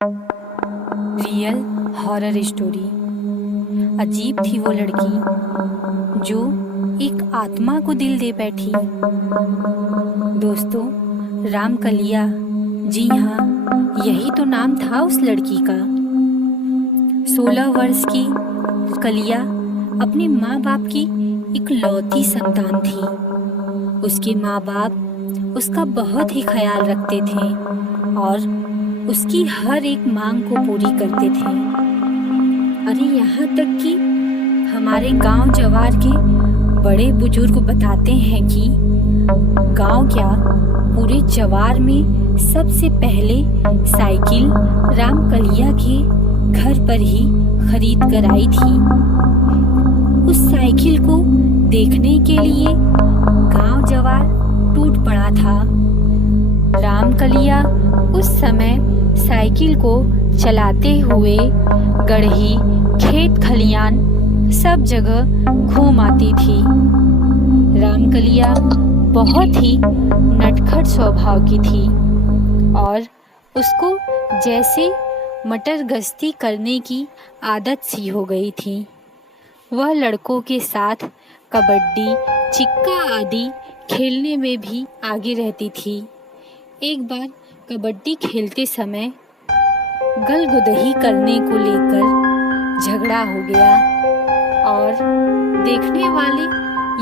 Real horror story. अजीब थी वो लड़की जो एक आत्मा को दिल दे बैठी। दोस्तों, रामकलिया, जी हाँ, यही तो नाम था उस लड़की का। 16 वर्ष की कलिया अपने माँ बाप की इकलौती संतान थी। उसके माँ बाप उसका बहुत ही ख्याल रखते थे और उसकी हर एक मांग को पूरी करते थे। अरे यहाँ तक कि हमारे गांव जवार के बड़े बुजुर्ग बताते हैं कि गांव क्या, पूरे जवार में सबसे पहले साइकिल रामकलिया के घर पर ही खरीद कर आई थी। उस साइकिल को देखने के लिए गांव जवार टूट पड़ा था। रामकलिया उस समय साइकिल को चलाते हुए गढ़ी, खेत खलियान सब जगह घूम आती थी। रामकलिया बहुत ही नटखट स्वभाव की थी और उसको जैसे मटर गश्ती करने की आदत सी हो गई थी। वह लड़कों के साथ कबड्डी, चिक्का आदि खेलने में भी आगे रहती थी। एक बार कबड्डी खेलते समय गलगुदही करने को लेकर झगड़ा हो गया और देखने वाले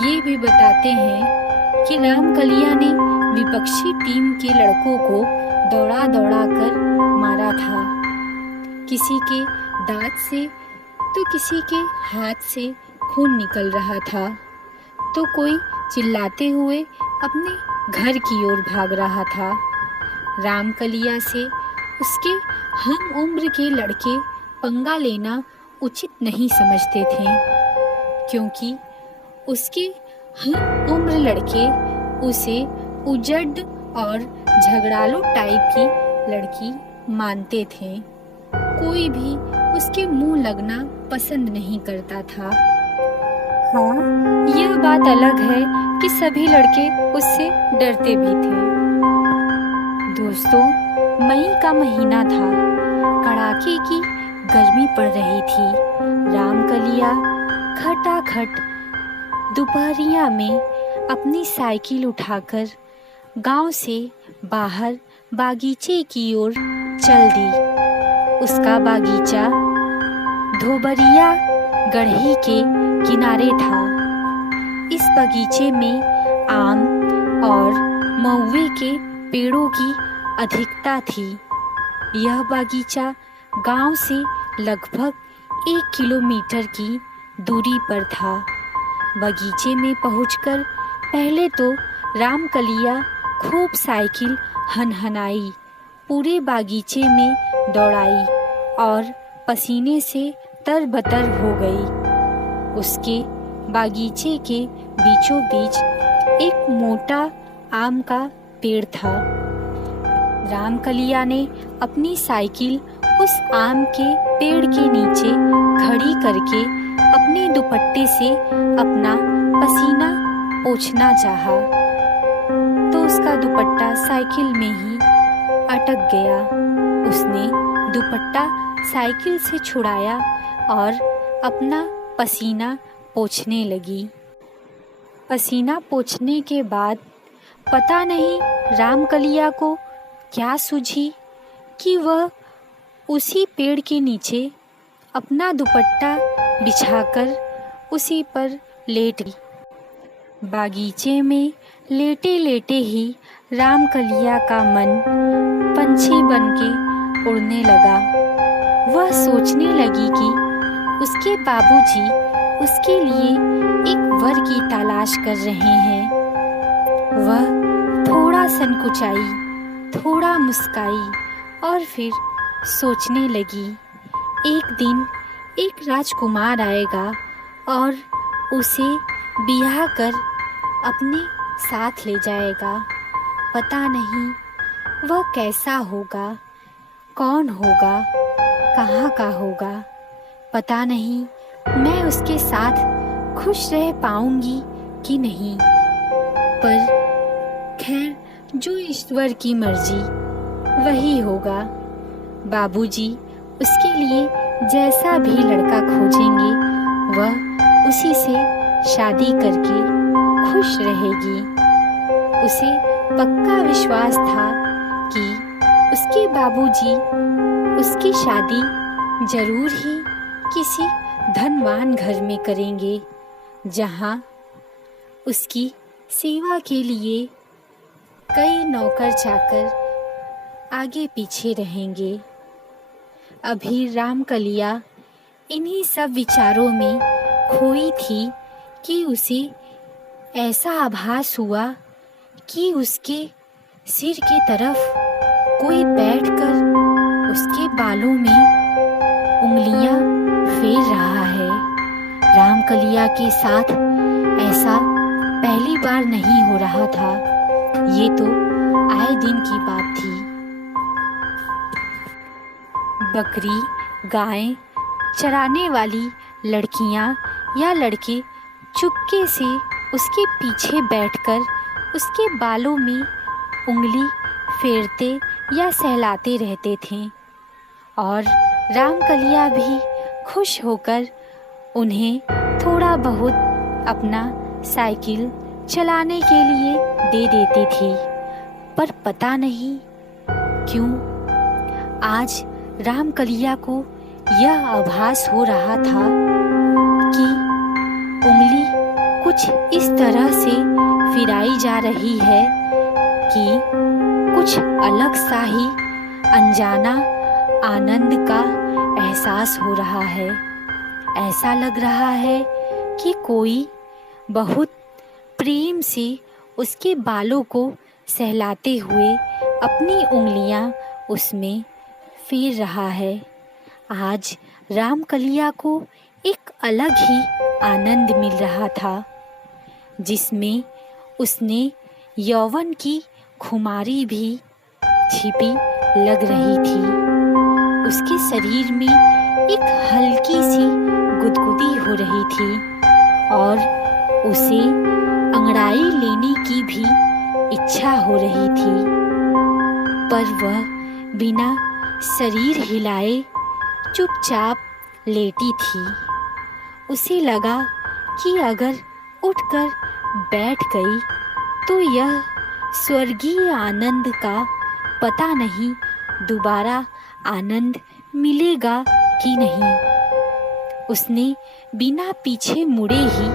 ये भी बताते हैं कि रामकलिया ने विपक्षी टीम के लड़कों को दौड़ा दौड़ा कर मारा था। किसी के दांत से तो किसी के हाथ से खून निकल रहा था, तो कोई चिल्लाते हुए अपने घर की ओर भाग रहा था। रामकलिया से उसके हम उम्र के लड़के पंगा लेना उचित नहीं समझते थे, क्योंकि उसके हम उम्र लड़के उसे उजड़ और झगड़ालू टाइप की लड़की मानते थे। कोई भी उसके मुंह लगना पसंद नहीं करता था। हाँ, यह बात अलग है कि सभी लड़के उससे डरते भी थे। दोस्तों, मई का महीना था। कड़ाके की गर्मी पड़ रही थी। रामकलिया खटाखट दोपहरिया में अपनी साइकिल उठाकर गांव से बाहर बागीचे की ओर चल दी। उसका बागीचा धोबरिया गढ़ी के किनारे था। इस बगीचे में आम और महुए के पेड़ों की अधिकता थी। यह बागीचा गांव से लगभग 1 किलोमीटर की दूरी पर था। बगीचे में पहुंचकर पहले तो रामकलिया खूब साइकिल हनहनाई, पूरे बागीचे में दौड़ाई और पसीने से तरबतर हो गई। उसके बागीचे के बीचों बीच एक मोटा आम का पेड़ था। रामकलिया ने अपनी साइकिल उस आम के पेड़ के नीचे खड़ी करके अपने दुपट्टे से अपना पसीना पोंछना चाहा, तो उसका दुपट्टा साइकिल में ही अटक गया। उसने दुपट्टा साइकिल से छुड़ाया और अपना पसीना पोंछने लगी। पसीना पोंछने के बाद पता नहीं रामकलिया को क्या सूझी कि वह उसी पेड़ के नीचे अपना दुपट्टा बिछाकर उसी पर लेट गई। बागीचे में लेटे लेटे ही रामकलिया का मन पंछी बनके उड़ने लगा। वह सोचने लगी कि उसके बाबूजी उसके लिए एक वर की तलाश कर रहे हैं। वह थोड़ा संकुचाई, थोड़ा मुस्काई और फिर सोचने लगी, एक दिन एक राजकुमार आएगा और उसे ब्याह कर अपने साथ ले जाएगा। पता नहीं वह कैसा होगा, कौन होगा, कहाँ का होगा। पता नहीं मैं उसके साथ खुश रह पाऊंगी कि नहीं। पर खैर, जो ईश्वर की मर्जी वही होगा। बाबूजी उसके लिए जैसा भी लड़का खोजेंगे वह उसी से शादी करके खुश रहेगी। उसे पक्का विश्वास था कि उसके बाबूजी उसकी शादी जरूर ही किसी धनवान घर में करेंगे, जहाँ उसकी सेवा के लिए कई नौकर चाकर आगे पीछे रहेंगे। अभी रामकलिया इन्हीं सब विचारों में खोई थी कि उसे ऐसा आभास हुआ कि उसके सिर की तरफ कोई बैठकर उसके बालों में उंगलियां फेर रहा है। रामकलिया के साथ ऐसा पहली बार नहीं हो रहा था, ये तो आए दिन की बात थी। बकरी, गाय चराने वाली लड़कियां या लड़के चुपके से उसके पीछे बैठकर उसके बालों में उंगली फेरते या सहलाते रहते थे और रामकलिया भी खुश होकर उन्हें थोड़ा बहुत अपना साइकिल चलाने के लिए दे देती थी। पर पता नहीं क्यों आज रामकलिया को यह आभास हो रहा था कि उंगली कुछ इस तरह से फिराई जा रही है कि कुछ अलग सा ही अनजाना आनंद का एहसास हो रहा है। ऐसा लग रहा है कि कोई बहुत प्रेम से उसके बालों को सहलाते हुए अपनी उंगलियां उसमें फेर रहा है। आज रामकलिया को एक अलग ही आनंद मिल रहा था, जिसमें उसने यौवन की खुमारी भी छिपी लग रही थी। उसके शरीर में एक हल्की सी गुदगुदी हो रही थी और उसे अंगड़ाई लेने की भी इच्छा हो रही थी, पर वह बिना शरीर हिलाए चुपचाप लेटी थी। उसे लगा कि अगर उठकर बैठ गई तो यह स्वर्गीय आनंद का पता नहीं दोबारा आनंद मिलेगा कि नहीं। उसने बिना पीछे मुड़े ही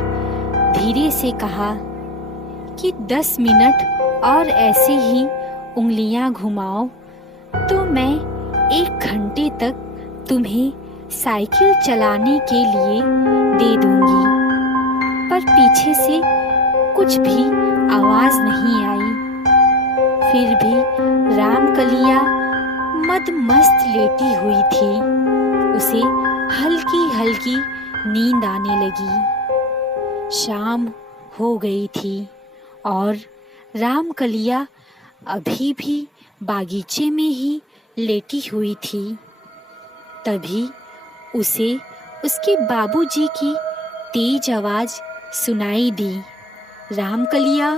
धीरे से कहा कि 10 मिनट और ऐसे ही उंगलियां घुमाओ तो मैं 1 घंटे तक तुम्हें साइकिल चलाने के लिए दे दूंगी। पर पीछे से कुछ भी आवाज नहीं आई। फिर भी रामकलिया मदमस्त लेटी हुई थी। उसे हल्की हल्की नींद आने लगी। शाम हो गई थी और रामकलिया अभी भी बागीचे में ही लेटी हुई थी। तभी उसे उसके बाबूजी की तेज आवाज सुनाई दी। रामकलिया,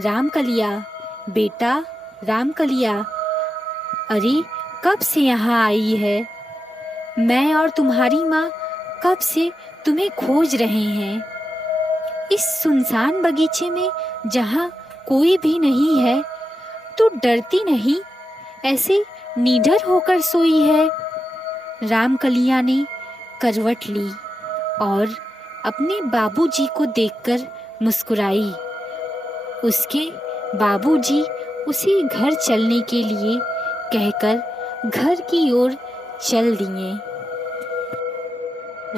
रामकलिया, बेटा रामकलिया, अरे कब से यहाँ आई है? मैं और तुम्हारी माँ कब से तुम्हें खोज रहे हैं। इस सुनसान बगीचे में जहाँ कोई भी नहीं है तो डरती नहीं, ऐसे निडर होकर सोई है। रामकलिया ने करवट ली और अपने बाबूजी को देखकर मुस्कुराई। उसके बाबूजी उसे घर चलने के लिए कहकर घर की ओर चल दिए।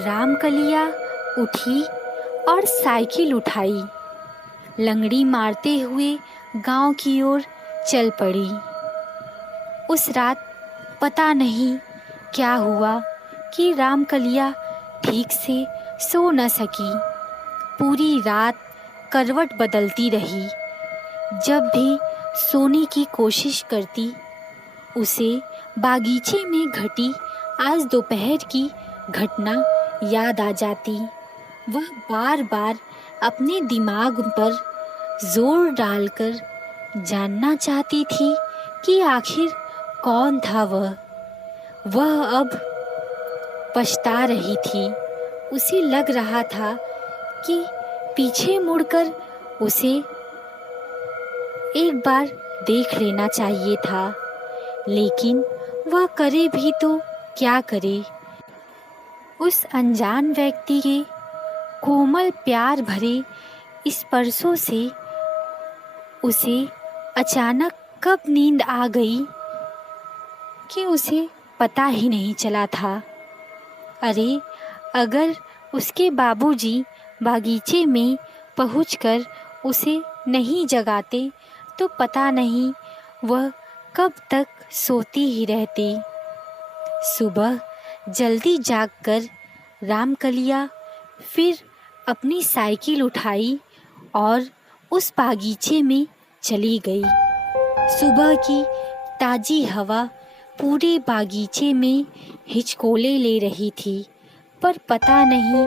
रामकलिया उठी और साइकिल उठाई, लंगड़ी मारते हुए गांव की ओर चल पड़ी। उस रात पता नहीं क्या हुआ कि रामकलिया ठीक से सो न सकी। पूरी रात करवट बदलती रही। जब भी सोने की कोशिश करती, उसे बागीचे में घटी आज दोपहर की घटना याद आ जाती। वह बार बार अपने दिमाग पर जोर डालकर जानना चाहती थी कि आखिर कौन था वह। वह अब पछता रही थी। उसे लग रहा था कि पीछे मुड़कर उसे एक बार देख लेना चाहिए था, लेकिन वह करे भी तो क्या करे। उस अनजान व्यक्ति के कोमल प्यार भरे स्पर्शों से उसे अचानक कब नींद आ गई कि उसे पता ही नहीं चला था। अरे, अगर उसके बाबूजी बागीचे में पहुंचकर उसे नहीं जगाते तो पता नहीं वह कब तक सोती ही रहती। सुबह जल्दी जागकर रामकलिया फिर अपनी साइकिल उठाई और उस बागीचे में चली गई। सुबह की ताज़ी हवा पूरे बागीचे में हिचकोले ले रही थी, पर पता नहीं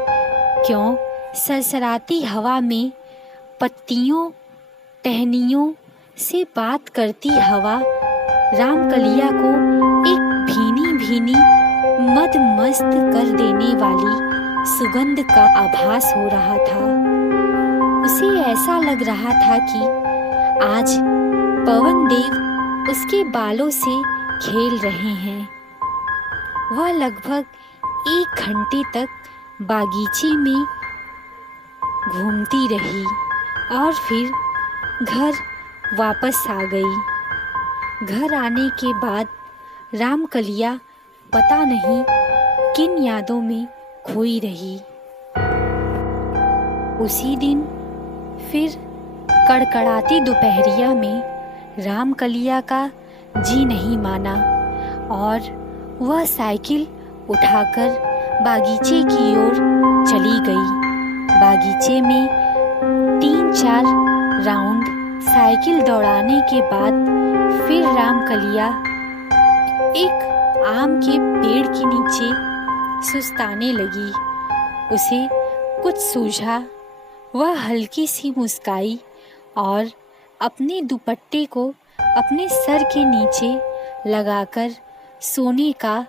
क्यों सरसराती हवा में पत्तियों टहनियों से बात करती हवा रामकलिया को एक भीनी भीनी मदमस्त कर देने वाली सुगंध का आभास हो रहा था। उसे ऐसा लग रहा था कि आज पवन देव उसके बालों से खेल रहे हैं। वह लगभग 1 घंटे तक बागीचे में घूमती रही और फिर घर वापस आ गई। घर आने के बाद रामकलिया पता नहीं किन यादों में खोई रही। उसी दिन फिर कड़कड़ाती दोपहरिया में रामकलिया का जी नहीं माना और वह साइकिल उठाकर बागीचे की ओर चली गई। बागीचे में 3-4 राउंड साइकिल दौड़ाने के बाद फिर रामकलिया एक आम के पेड़ के नीचे सुस्ताने लगी। उसे कुछ सूझा। वह हल्की सी मुस्काई और अपने दुपट्टे को अपने सर के नीचे लगाकर सोने का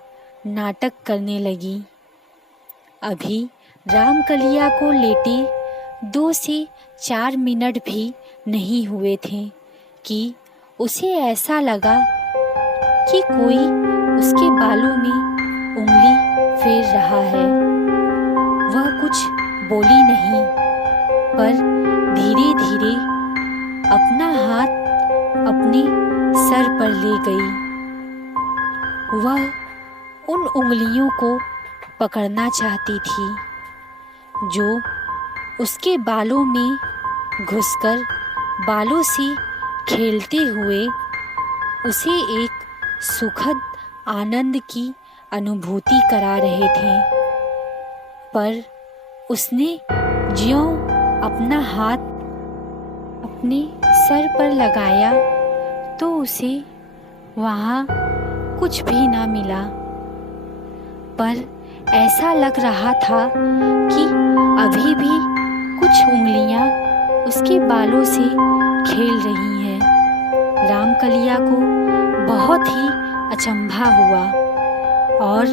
नाटक करने लगी। अभी रामकलिया को लेटे 2 से 4 मिनट भी नहीं हुए थे कि उसे ऐसा लगा कि कोई उसके बालों में उंगली फेर रहा है। वह कुछ बोली नहीं, पर धीरे धीरे अपना हाथ अपने सर पर ले गई। वह उन उंगलियों को पकड़ना चाहती थी जो उसके बालों में घुसकर बालों से खेलते हुए उसे एक सुखद आनंद की अनुभूति करा रहे थे। पर उसने ज्यों अपना हाथ अपने सर पर लगाया तो उसे वहाँ कुछ भी ना मिला। पर ऐसा लग रहा था कि अभी भी कुछ उंगलियां उसके बालों से खेल रही हैं। रामकलिया को बहुत ही अचंभा हुआ और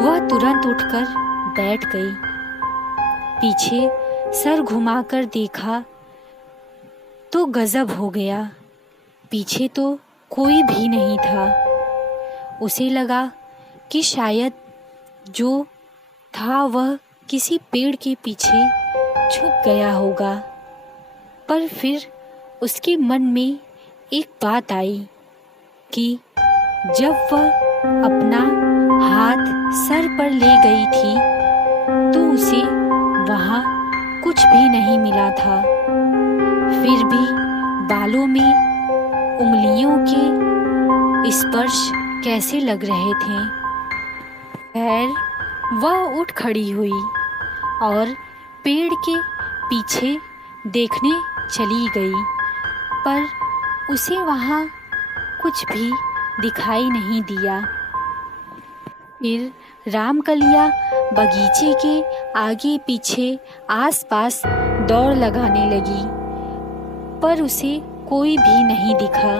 वह तुरंत उठकर बैठ गई। पीछे सर घुमाकर देखा तो गजब हो गया। पीछे तो कोई भी नहीं था। उसे लगा कि शायद जो था वह किसी पेड़ के पीछे छुप गया होगा। पर फिर उसके मन में एक बात आई कि जब वह अपना हाथ सर पर ले गई थी तो उसे वहाँ कुछ भी नहीं मिला था। फिर भी बालों में उंगलियों के स्पर्श कैसे लग रहे थे। खैर, वह उठ खड़ी हुई और पेड़ के पीछे देखने चली गई, पर उसे वहाँ कुछ भी दिखाई नहीं दिया। फिर रामकलिया बगीचे के आगे पीछे आसपास दौड़ लगाने लगी, पर उसे कोई भी नहीं दिखा।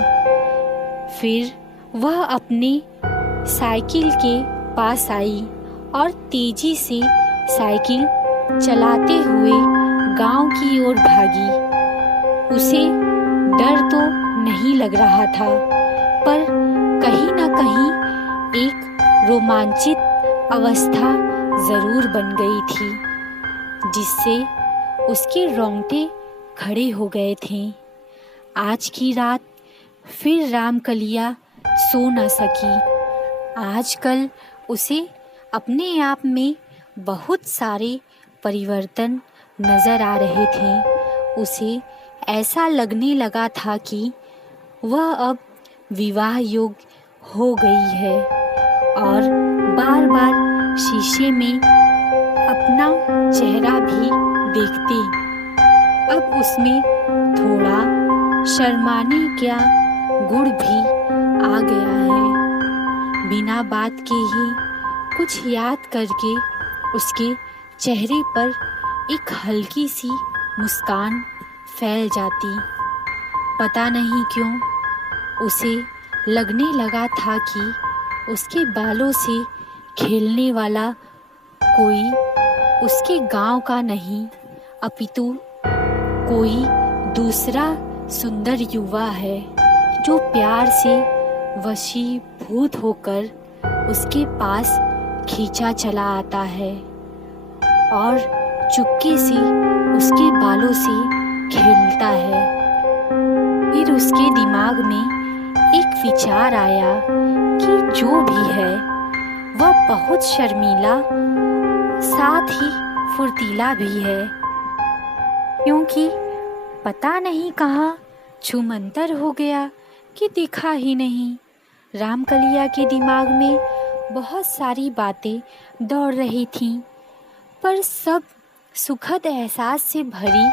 फिर वह अपनी साइकिल के पास आई और तेजी से साइकिल चलाते हुए गांव की ओर भागी। उसे डर तो नहीं लग रहा था, पर कहीं न कहीं एक रोमांचित अवस्था जरूर बन गई थी, जिससे उसके रोंगटे खड़े हो गए थे। आज की रात फिर रामकलिया सो न सकी। आजकल उसे अपने आप में बहुत सारे परिवर्तन नजर आ रहे थे। उसे ऐसा लगने लगा था कि वह अब विवाह योग्य हो गई है और बार बार शीशे में अपना चेहरा भी देखती। अब उसमें थोड़ा शर्माने का गुण भी आ गया है। बिना बात के ही कुछ याद करके उसके चेहरे पर एक हल्की सी मुस्कान फैल जाती। पता नहीं क्यों उसे लगने लगा था कि उसके बालों से खेलने वाला कोई उसके गांव का नहीं, अपितु कोई दूसरा सुंदर युवा है, जो प्यार से वशीभूत होकर उसके पास खींचा चला आता है और चुपके से उसके बालों से खेलता है। फिर उसके दिमाग में एक विचार आया कि जो भी है वह बहुत शर्मीला, साथ ही फुर्तीला भी है, क्योंकि पता नहीं कहाँ छूमंतर हो गया कि दिखा ही नहीं। रामकलिया के दिमाग में बहुत सारी बातें दौड़ रही थीं, पर सब सुखद एहसास से भरी,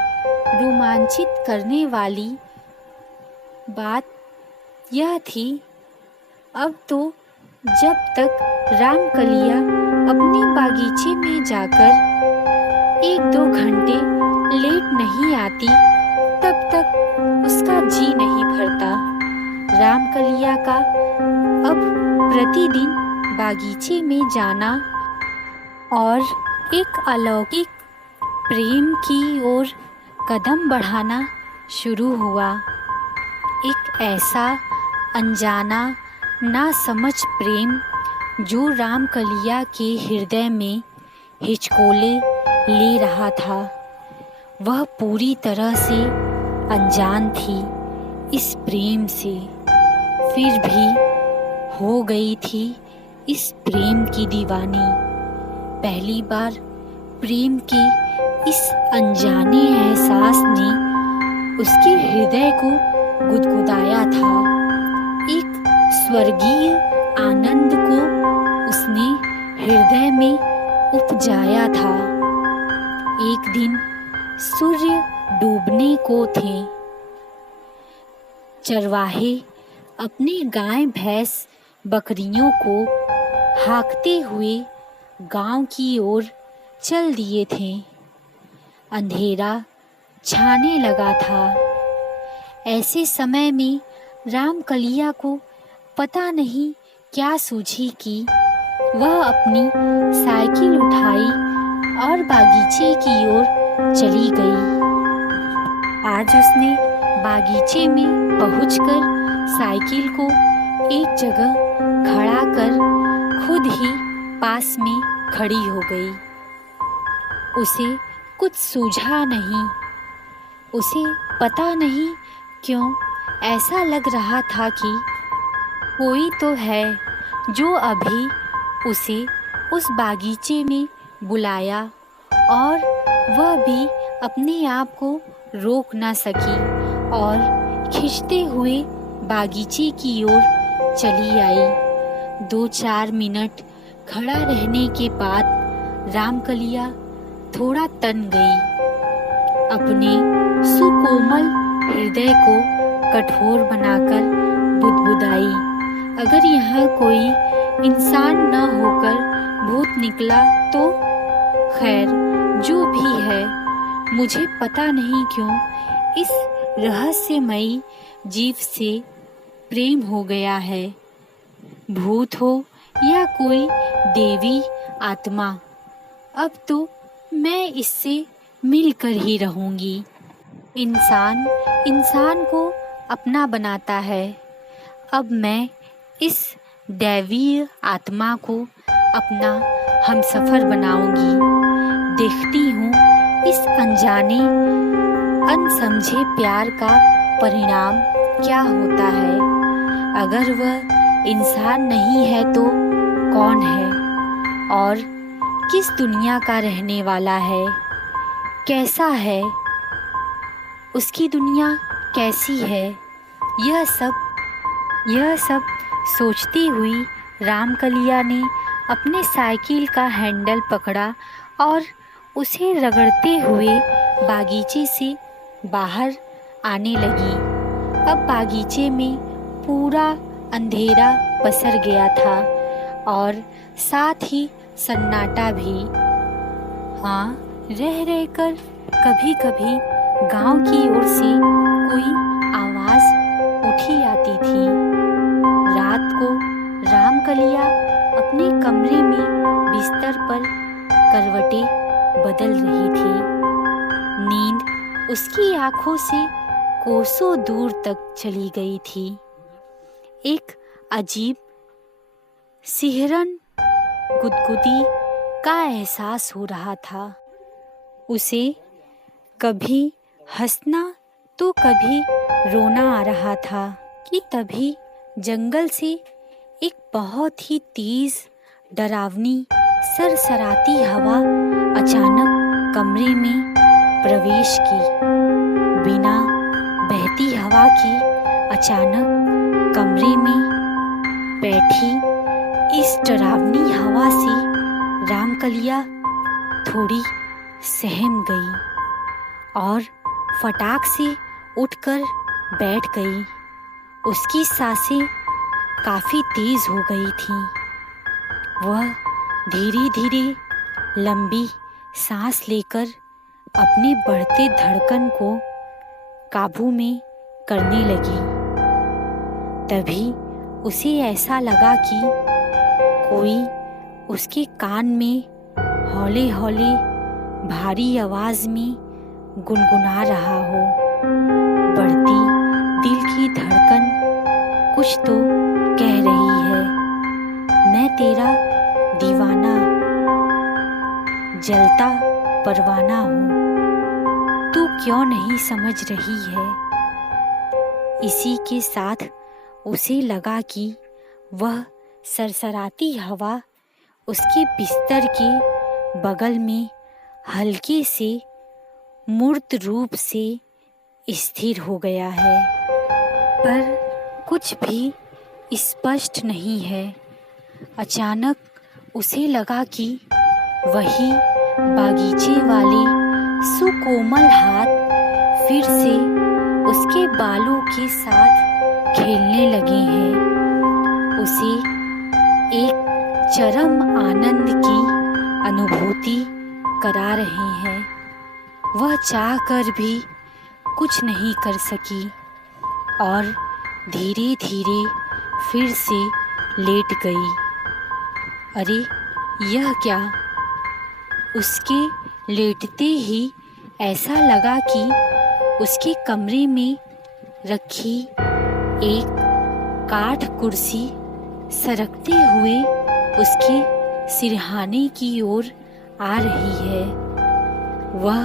रोमांचित करने वाली बात यह थी, अब तो जब तक रामकलिया अपने बागीचे में जाकर 1-2 घंटे लेट नहीं आती, तब तक उसका जी नहीं भरता। रामकलिया का अब प्रतिदिन बागीचे में जाना और एक अलौकिक प्रेम की ओर कदम बढ़ाना शुरू हुआ। एक ऐसा अनजाना नासमझ प्रेम जो रामकलिया के हृदय में हिचकोले ले रहा था। वह पूरी तरह से अनजान थी इस प्रेम से, फिर भी हो गई थी इस प्रेम की दीवानी। पहली बार प्रेम के इस अनजाने एहसास ने उसके हृदय को गुदगुदाया था। एक स्वर्गीय आनंद को उसने हृदय में उपजाया था। एक दिन सूर्य डूबने को थे। चरवाहे अपने गाय भैंस बकरियों को हाँकते हुए गांव की ओर चल दिए थे। अंधेरा छाने लगा था। ऐसे समय में रामकलिया को पता नहीं क्या सूझी कि वह अपनी साइकिल उठाई और बागीचे की ओर चली गई। आज उसने बागीचे में पहुंचकर साइकिल को एक जगह खड़ा कर खुद ही पास में खड़ी हो गई। उसे कुछ सूझा नहीं। उसे पता नहीं क्यों ऐसा लग रहा था कि कोई तो है जो अभी उसे उस बागीचे में बुलाया और वह भी अपने आप को रोक ना सकी और खींचते हुए बागीचे की ओर चली आई। 2-4 मिनट खड़ा रहने के बाद रामकलिया थोड़ा तन गई। अपने सुकोमल हृदय को कठोर बनाकर बुदबुदाई, अगर यहाँ कोई इंसान न होकर भूत निकला तो खैर, जो भी है, मुझे पता नहीं क्यों इस रहस्यमयी जीव से प्रेम हो गया है। भूत हो या कोई देवी आत्मा। अब तो मैं इससे मिलकर ही रहूंगी। इंसान इंसान को अपना बनाता है। अब मैं इस दैवीय आत्मा को अपना हमसफर बनाऊंगी। देखती हूँ इस अनजाने अनसमझे प्यार का परिणाम क्या होता है। अगर वह इंसान नहीं है तो कौन है और किस दुनिया का रहने वाला है, कैसा है, उसकी दुनिया कैसी है। यह सब सोचती हुई रामकलिया ने अपने साइकिल का हैंडल पकड़ा और उसे रगड़ते हुए बागीचे से बाहर आने लगी। अब बागीचे में पूरा अंधेरा पसर गया था और साथ ही सन्नाटा भी। हाँ, रह रहकर कभी कभी गांव की ओर से कोई आवाज उठी आती थी। रात को रामकलिया अपने कमरे में बिस्तर पर करवटें बदल रही थी। नींद उसकी आंखों से कोसों दूर तक चली गई थी। एक अजीब सिहरन गुदगुदी का एहसास हो रहा था। उसे कभी हंसना तो कभी रोना आ रहा था कि तभी जंगल से एक बहुत ही तेज डरावनी सरसराती हवा अचानक कमरे में प्रवेश की। बिना बहती हवा की अचानक कमरे में बैठी इस डरावनी हवा से रामकलिया थोड़ी सहम गई और फटाक से उठकर बैठ गई। उसकी सांसें काफी तेज हो गई थीं। वह धीरे धीरे लंबी सांस लेकर अपने बढ़ते धड़कन को काबू में करने लगी। तभी उसे ऐसा लगा कि कोई उसके कान में हौले हौले भारी आवाज में गुनगुना रहा हो। बढ़ती दिल की धड़कन कुछ तो कह रही है, मैं तेरा दीवाना, जलता परवाना हूँ, तू क्यों नहीं समझ रही है। इसी के साथ उसे लगा कि वह सरसराती हवा उसके बिस्तर के बगल में हल्के से मूर्त रूप से स्थिर हो गया है, पर कुछ भी स्पष्ट नहीं है। अचानक उसे लगा कि वही बागीचे वाले सुकोमल हाथ फिर से उसके बालों के साथ खेलने लगे हैं। उसे एक चरम आनंद की अनुभूति करा रहे हैं। वह चाह कर भी कुछ नहीं कर सकी और धीरे धीरे फिर से लेट गई। अरे यह क्या? उसके लेटते ही ऐसा लगा कि उसके कमरे में रखी एक काठ कुर्सी सरकते हुए उसके सिरहाने की ओर आ रही है। वह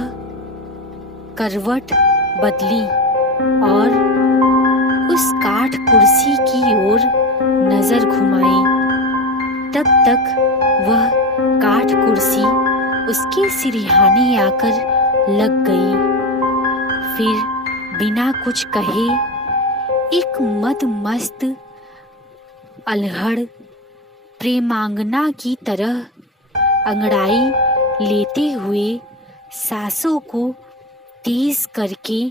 करवट बदली और उस काठ कुर्सी की ओर नजर घुमाई। तब तक वह काठ कुर्सी उसके सिरहाने आकर लग गई। फिर बिना कुछ कहे एक मदमस्त अलहड़ प्रेमांगना की तरह अंगड़ाई लेते हुए सांसों को तेज करके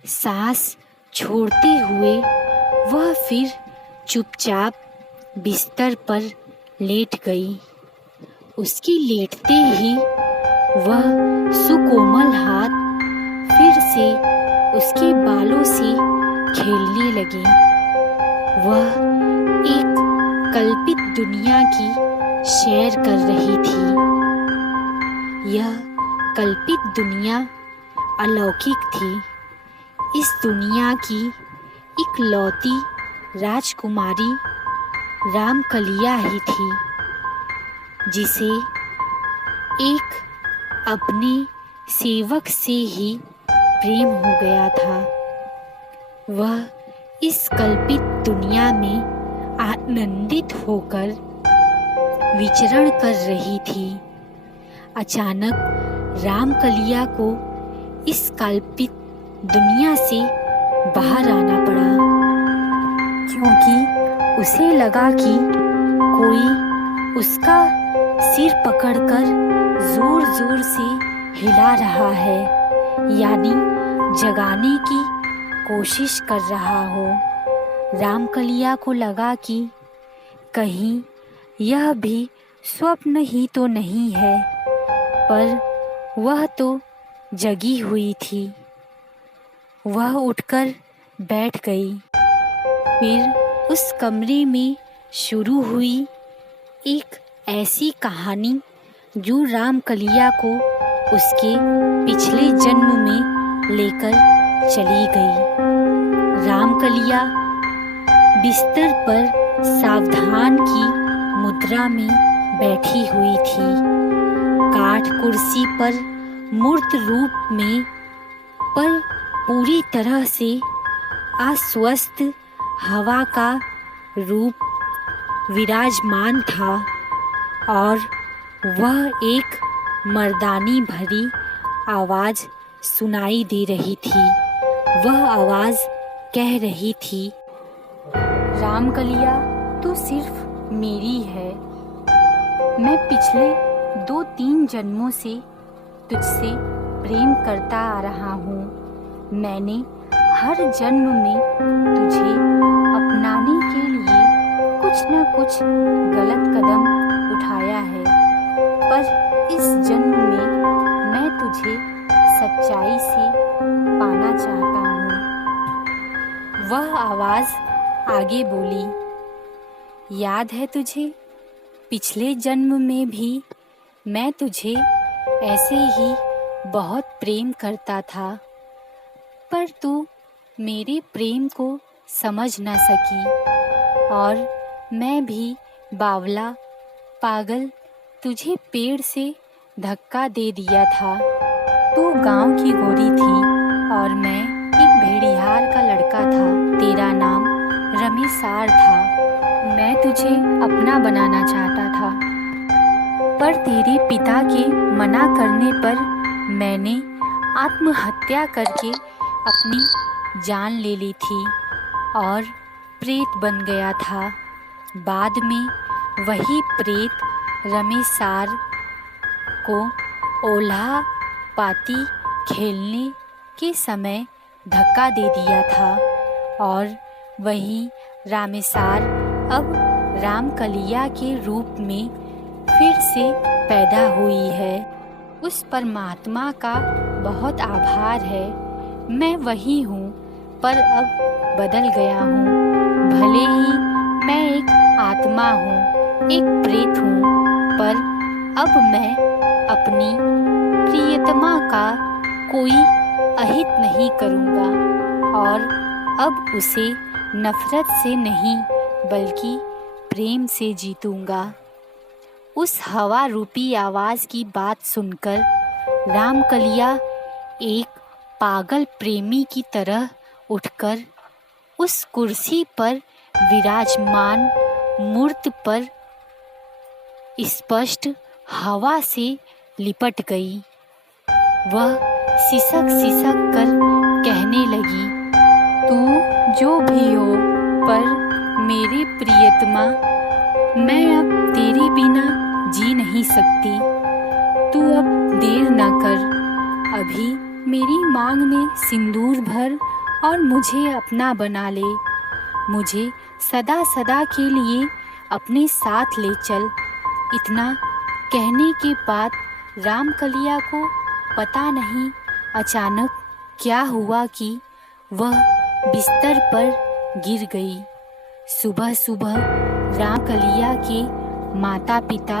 सांस छोड़ते हुए वह फिर चुपचाप बिस्तर पर लेट गई। उसके लेटते ही वह सुकोमल हाथ फिर से उसके बालों से खेलने लगे। वह एक कल्पित दुनिया की सैर कर रही थी। यह कल्पित दुनिया अलौकिक थी। इस दुनिया की इकलौती राजकुमारी रामकलिया ही थी, जिसे एक अपने सेवक से ही प्रेम हो गया था। वह इस कल्पित दुनिया में आनंदित होकर विचरण कर रही थी। अचानक रामकलिया को इस कल्पित दुनिया से बाहर आना पड़ा, क्योंकि उसे लगा कि कोई उसका सिर पकड़कर जोर जोर से हिला रहा है, यानी जगाने की कोशिश कर रहा हो। रामकलिया को लगा कि कहीं यह भी स्वप्न ही तो नहीं है, पर वह तो जगी हुई थी। वह उठकर बैठ गई। फिर उस कमरे में शुरू हुई एक ऐसी कहानी जो रामकलिया को उसके पिछले जन्म में लेकर चली गई। रामकलिया बिस्तर पर सावधान की मुद्रा में बैठी हुई थी। काठ कुर्सी पर मूर्त रूप में, पर पूरी तरह से अस्वस्थ हवा का रूप विराजमान था, और वह एक मर्दानी भरी आवाज़ सुनाई दे रही थी। वह आवाज़ कह रही थी, रामकलिया, तू सिर्फ मेरी है। मैं पिछले 2-3 जन्मों से तुझसे प्रेम करता आ रहा हूँ। मैंने हर जन्म में तुझे अपनाने के लिए कुछ न कुछ गलत कदम उठाया है, पर इस जन्म में मैं तुझे सच्चाई से पाना चाहता हूँ। वह आवाज़ आगे बोली, याद है तुझे, पिछले जन्म में भी मैं तुझे ऐसे ही बहुत प्रेम करता था, पर तू मेरे प्रेम को समझ न सकी, और मैं भी बावला पागल तुझे पेड़ से धक्का दे दिया था। तू गांव की गोरी थी और मैं एक भेड़िहार का लड़का था। तेरा नाम रमेसार था। मैं तुझे अपना बनाना चाहता था, पर तेरे पिता के मना करने पर मैंने आत्महत्या करके अपनी जान ले ली थी और प्रेत बन गया था। बाद में वही प्रेत रमेसार को ओल्हा पाती खेलने के समय धक्का दे दिया था, और वही रामेसार अब रामकलिया के रूप में फिर से पैदा हुई है। उस परमात्मा का बहुत आभार है। मैं वही हूँ, पर अब बदल गया हूँ। भले ही मैं एक आत्मा हूँ, एक प्रेत हूँ, पर अब मैं अपनी प्रियतमा का कोई अहित नहीं करूँगा, और अब उसे नफरत से नहीं बल्कि प्रेम से जीतूँगा। उस हवा रूपी आवाज़ की बात सुनकर रामकलिया एक पागल प्रेमी की तरह उठकर उस कुर्सी पर विराजमान मूर्त पर स्पष्ट हवा से लिपट गई। वह सिसक सिसक कर कहने लगी, तू जो भी हो, पर मेरी प्रियतमा, मैं अब तेरे बिना जी नहीं सकती। तू अब देर न कर, अभी मेरी मांग में सिंदूर भर और मुझे अपना बना ले। मुझे सदा सदा के लिए अपने साथ ले चल। इतना कहने के बाद रामकलिया को पता नहीं अचानक क्या हुआ कि वह बिस्तर पर गिर गई। सुबह सुबह रामकलिया के माता पिता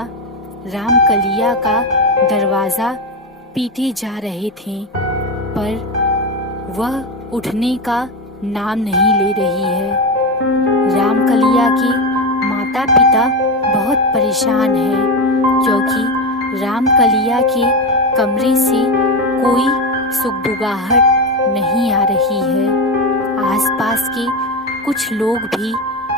रामकलिया का दरवाज़ा पीटे जा रहे थे, पर वह उठने का नाम नहीं ले रही है। रामकलिया के माता पिता बहुत परेशान हैं, क्योंकि रामकलिया के कमरे से कोई सुगबुगाहट नहीं आ रही है। आसपास के कुछ लोग भी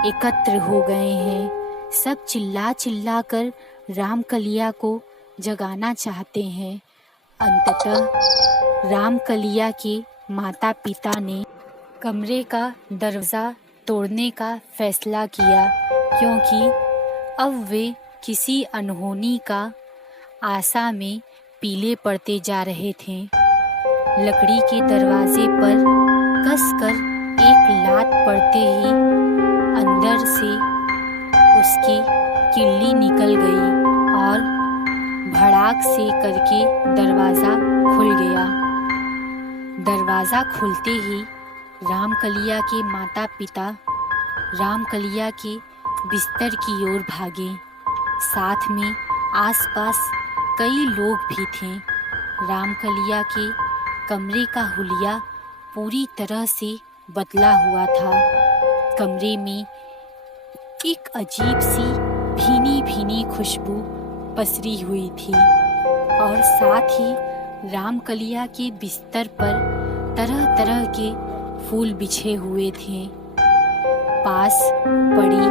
एकत्र हो गए हैं। सब चिल्ला चिल्ला कर रामकलिया को जगाना चाहते हैं। अंततः रामकलिया के माता पिता ने कमरे का दरवाज़ा तोड़ने का फैसला किया, क्योंकि अब वे किसी अनहोनी का आशा में पीले पड़ते जा रहे थे। लकड़ी के दरवाजे पर कसकर एक लात पड़ते ही अंदर से उसकी किल्ली निकल गई और भड़ाक से करके दरवाज़ा खुल गया। दरवाज़ा खुलते ही रामकलिया के माता पिता रामकलिया के बिस्तर की ओर भागे। साथ में आसपास कई लोग भी थे। रामकलिया के कमरे का हुलिया पूरी तरह से बदला हुआ था। कमरे में एक अजीब सी भीनी भीनी खुशबू पसरी हुई थी और साथ ही रामकलिया के बिस्तर पर तरह तरह के फूल बिछे हुए थे। पास पड़ी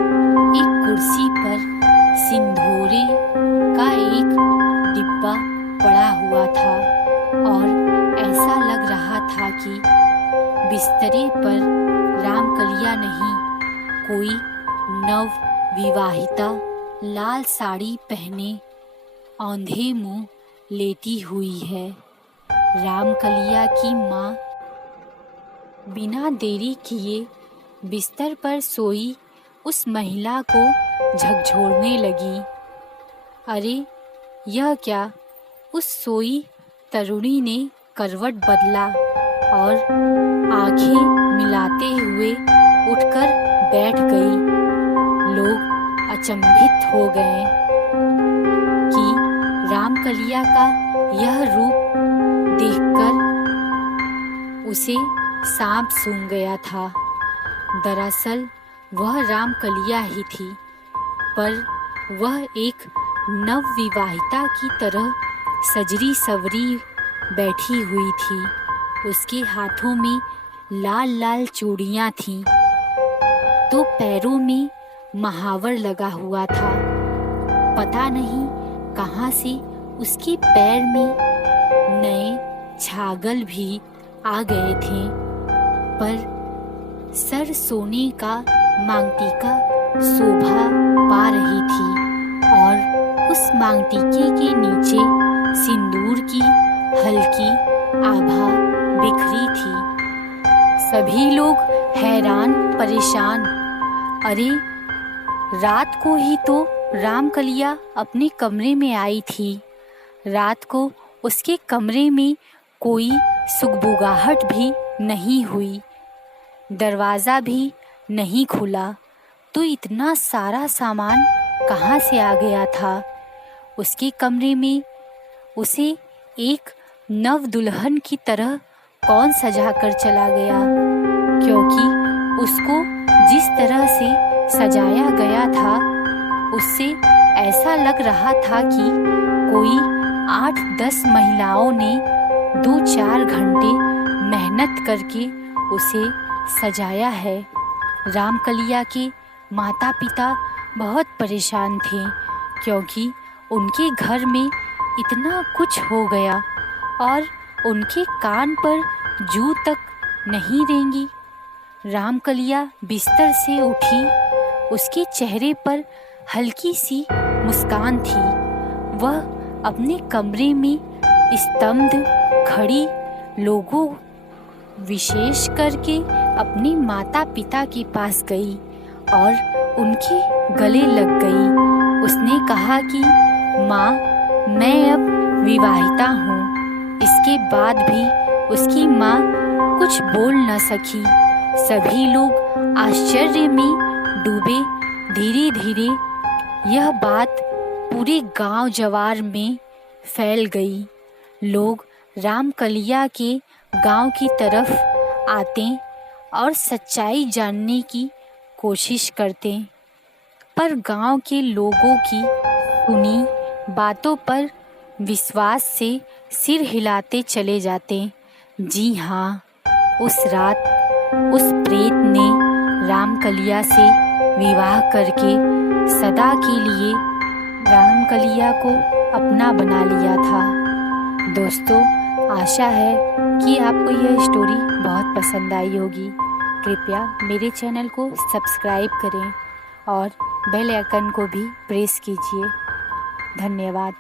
एक कुर्सी पर सिंदूरे का एक डिब्बा पड़ा हुआ था और ऐसा लग रहा था कि बिस्तरे पर रामकलिया नहीं, कोई नव विवाहिता लाल साड़ी पहने औंधे मुंह लेटी हुई है। रामकलिया की माँ बिना देरी किए बिस्तर पर सोई उस महिला को झकझोरने लगी। अरे यह क्या! उस सोई तरुणी ने करवट बदला और आंखें मिलाते हुए उठकर बैठ गई। लोग अचंभित हो गए कि रामकलिया का यह रूप देखकर उसे सांप सूंघ गया था। दरअसल वह रामकलिया ही थी, पर वह एक नवविवाहिता की तरह सजरी सवरी बैठी हुई थी। उसके हाथों में लाल लाल चूड़ियाँ थीं, तो पैरों में महावर लगा हुआ था। पता नहीं कहाँ से उसके पैर में नए छागल भी आ गए थे, पर सर सोने का मांगटीका शोभा पा रही थी और उस मांगटीके के नीचे सिंदूर की हल्की आभा बिखरी थी। सभी लोग हैरान परेशान। अरे रात को ही तो रामकलिया अपने कमरे में आई थी। रात को उसके कमरे में कोई सुगबुगाहट भी नहीं हुई, दरवाज़ा भी नहीं खुला, तो इतना सारा सामान कहाँ से आ गया था? उसके कमरे में उसे एक नव दुल्हन की तरह कौन सजा कर चला गया? क्योंकि उसको जिस तरह से सजाया गया था, उससे ऐसा लग रहा था कि कोई 8-10 महिलाओं ने 2-4 घंटे मेहनत करके उसे सजाया है। रामकलिया के माता पिता बहुत परेशान थे, क्योंकि उनके घर में इतना कुछ हो गया और उनके कान पर जू तक नहीं रेंगी। रामकलिया बिस्तर से उठी। उसके चेहरे पर हल्की सी मुस्कान थी। वह अपने कमरे में स्तब्ध खड़ी लोगों, विशेष करके अपने माता पिता के पास गई और उनके गले लग गई। उसने कहा कि माँ, मैं अब विवाहिता हूँ। इसके बाद भी उसकी माँ कुछ बोल न सकी। सभी लोग आश्चर्य में डूबे धीरे धीरे यह बात पूरे गांव जवार में फैल गई। लोग रामकलिया के गांव की तरफ आते और सच्चाई जानने की कोशिश करते, पर गांव के लोगों की सुनी बातों पर विश्वास से सिर हिलाते चले जाते। जी हाँ, उस रात उस प्रेत ने रामकलिया से विवाह करके सदा के लिए रामकलिया को अपना बना लिया था। दोस्तों, आशा है कि आपको यह स्टोरी बहुत पसंद आई होगी। कृपया मेरे चैनल को सब्सक्राइब करें और बेल आइकन को भी प्रेस कीजिए। धन्यवाद।